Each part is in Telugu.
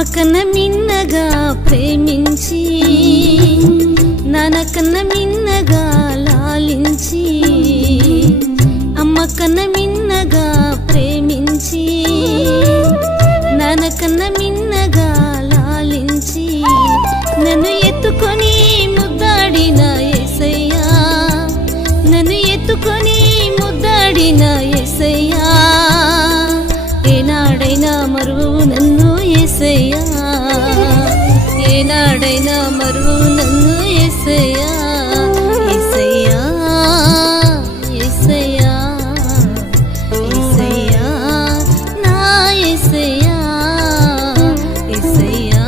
అమ్మకన్న మిన్నగా ప్రేమించి నాన్నకన్న మిన్నగా లాలించి అమ్మకన్న మిన్నగా ప్రేమించి నాన్నకన్న మిన్నగా లాలించి నన్ను ఎత్తుకొని ముద్దాడిన యేసయ్యా, నన్ను ఎత్తుకొని ముద్దాడిన యేసయ్యా, ఏనాడైనా మరువవు నన్ను యేసయ్యా, ఏనాడైనా మరువవు నన్ను యేసయ్యా, యేసయ్యా, యేసయ్యా, యేసయ్యా, నా యేసయ్యా, యేసయ్యా,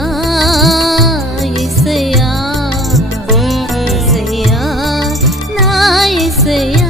యేసయ్యా, యేసయ్యా, నా యేసయ్యా.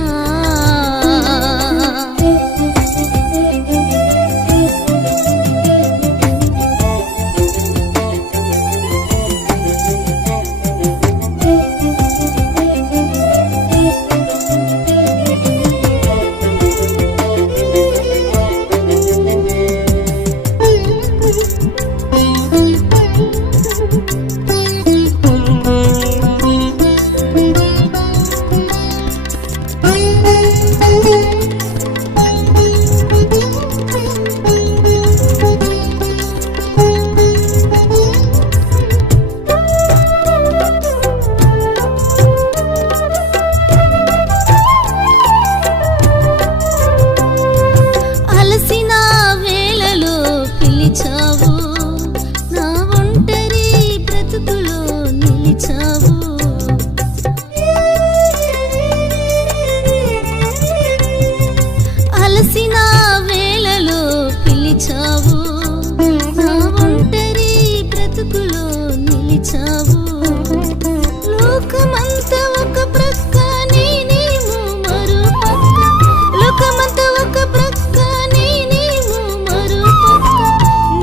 అలసిన వేళలో పిలిచావు, నా ఒంటరి బ్రతుకులో నిలిచావు, అలసిన వేళలో పిలిచావు, నా ఒంటరి బ్రతుకులో నిలిచావు, లోకమంతా ఒక ప్రక్క నీవు మరో పక్క, లోకమంతా ఒక ప్రక్క నీవు మరో పక్క,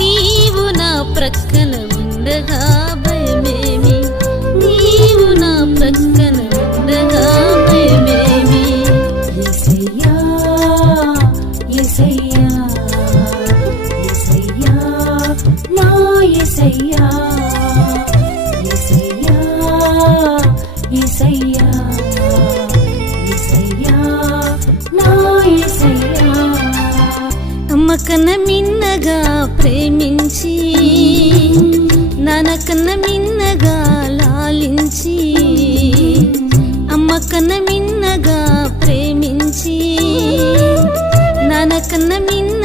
నీవు నా ప్రక్కన ఉండగా భయమేమి, నీవు నా ప్రక్కన ఉండగా భయమేమి. యేసయ్యా, యేసయ్యా, యేసయ్యా, నా యేసయ్యా, యేసయ్యా, యేసయ్యా, యేసయ్యా, నా యేసయ్యా. అమ్మకన్న మిన్నగా ప్రేమించి నాన్నకన్న మిన్నగా లాలించి అమ్మకన్న మిన్నగా ప్రేమించి నాన్నకన్న మిన్న